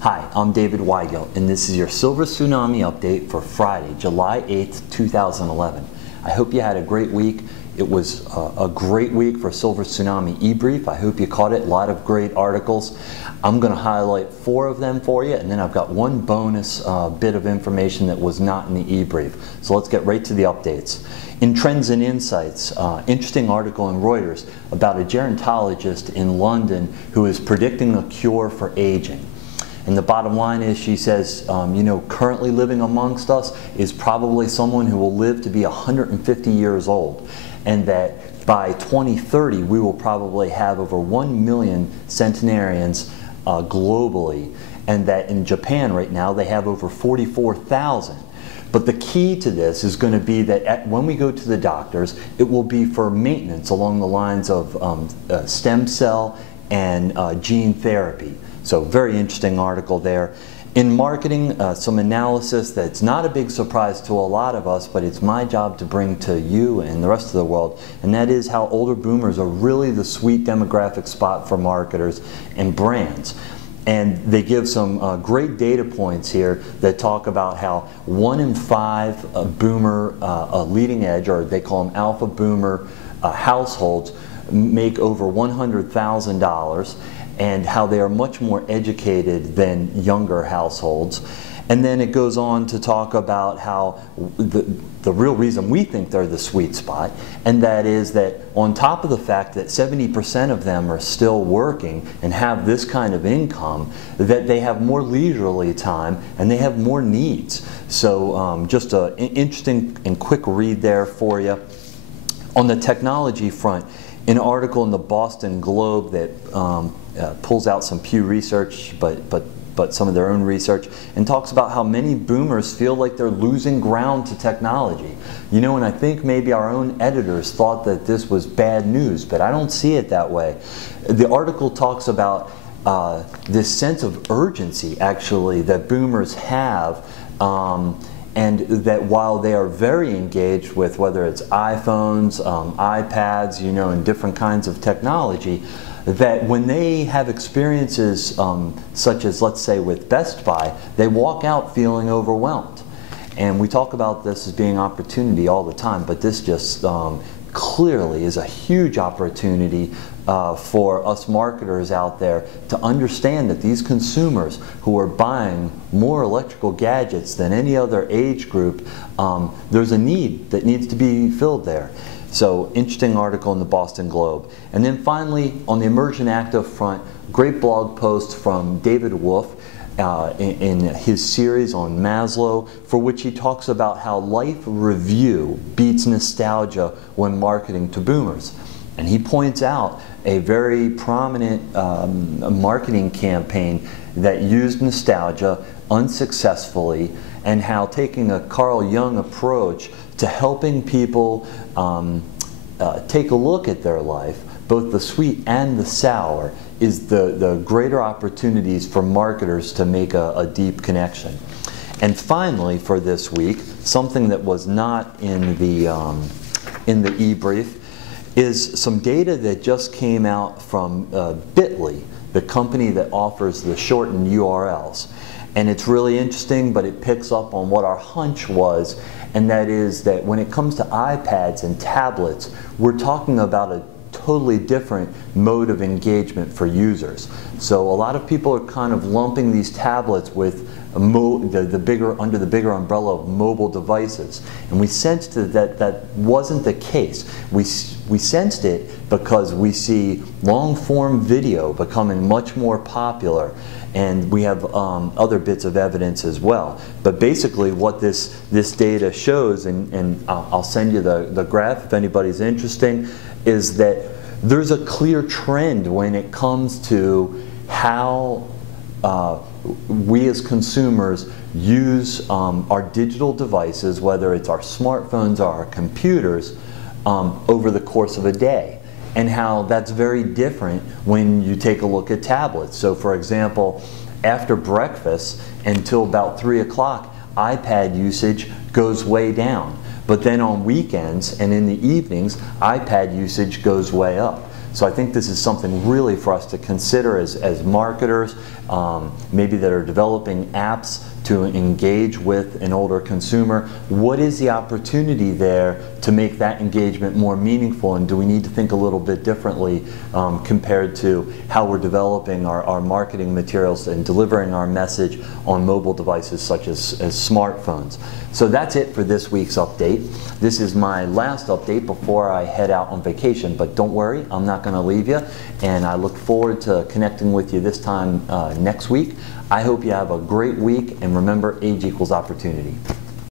Hi, I'm David Weigel, and this is your Silver Tsunami update for Friday, July 8th, 2011. I hope you had a great week. It was a great week for Silver Tsunami eBrief. I hope you caught it. A lot of great articles. I'm going to highlight 4 of them for you, and then I've got one bonus bit of information that was not in the eBrief. So let's get right to the updates. In Trends and Insights, interesting article in Reuters about a gerontologist in London who is predicting a cure for aging. And the bottom line is, she says, currently living amongst us is probably someone who will live to be 150 years old. And that by 2030, we will probably have over 1 million centenarians globally. And that in Japan right now, they have over 44,000. But the key to this is going to be that when we go to the doctors, it will be for maintenance along the lines of stem cell and gene therapy. So very interesting article there. In marketing, some analysis that's not a big surprise to a lot of us, but it's my job to bring to you and the rest of the world, and that is how older boomers are really the sweet demographic spot for marketers and brands. And they give some great data points here that talk about how 1 in 5 boomer leading edge, or they call them alpha boomer households, make over $100,000, and how they are much more educated than younger households. And then it goes on to talk about how the real reason we think they're the sweet spot, and that is that on top of the fact that 70% of them are still working and have this kind of income, that they have more leisurely time and they have more needs. So just an interesting and quick read there for you. On the technology front, an article in the Boston Globe that pulls out some Pew Research, but some of their own research, and talks about how many boomers feel like they're losing ground to technology. And I think maybe our own editors thought that this was bad news, but I don't see it that way. The article talks about this sense of urgency, actually, that boomers have, and that while they are very engaged with whether it's iPhones, iPads, and different kinds of technology, that when they have experiences such as, let's say, with Best Buy, they walk out feeling overwhelmed. And we talk about this as being opportunity all the time, but this just clearly is a huge opportunity for us marketers out there to understand that these consumers who are buying more electrical gadgets than any other age group, there's a need that needs to be filled there. So interesting article in the Boston Globe. And then finally, on the emergent active front, great blog post from David Wolf in his series on Maslow, for which he talks about how life review beats nostalgia when marketing to boomers. And he points out a very prominent marketing campaign that used nostalgia unsuccessfully, and how taking a Carl Jung approach to helping people take a look at their life, both the sweet and the sour, is the greater opportunities for marketers to make a deep connection. And finally, for this week, something that was not in the eBrief is some data that just came out from Bitly, the company that offers the shortened URLs. And it's really interesting, but it picks up on what our hunch was, and that is that when it comes to iPads and tablets, we're talking about a totally different mode of engagement for users. So a lot of people are kind of lumping these tablets with under the bigger umbrella of mobile devices, and we sensed that wasn't the case. We sensed it because we see long-form video becoming much more popular, and we have other bits of evidence as well. But basically what this data shows, and I'll send you the graph if anybody's interested, is that there's a clear trend when it comes to how we as consumers use our digital devices, whether it's our smartphones or our computers, over the course of a day, and how that's very different when you take a look at tablets. So for example, after breakfast until about 3 o'clock, iPad usage goes way down. But then on weekends and in the evenings, iPad usage goes way up. So I think this is something really for us to consider as marketers, maybe that are developing apps to engage with an older consumer. What is the opportunity there to make that engagement more meaningful, and do we need to think a little bit differently compared to how we're developing our marketing materials and delivering our message on mobile devices such as smartphones? So that's it for this week's update. This is my last update before I head out on vacation, but don't worry, I'm not going to leave you, and I look forward to connecting with you this time next week. I hope you have a great week, and remember, age equals opportunity.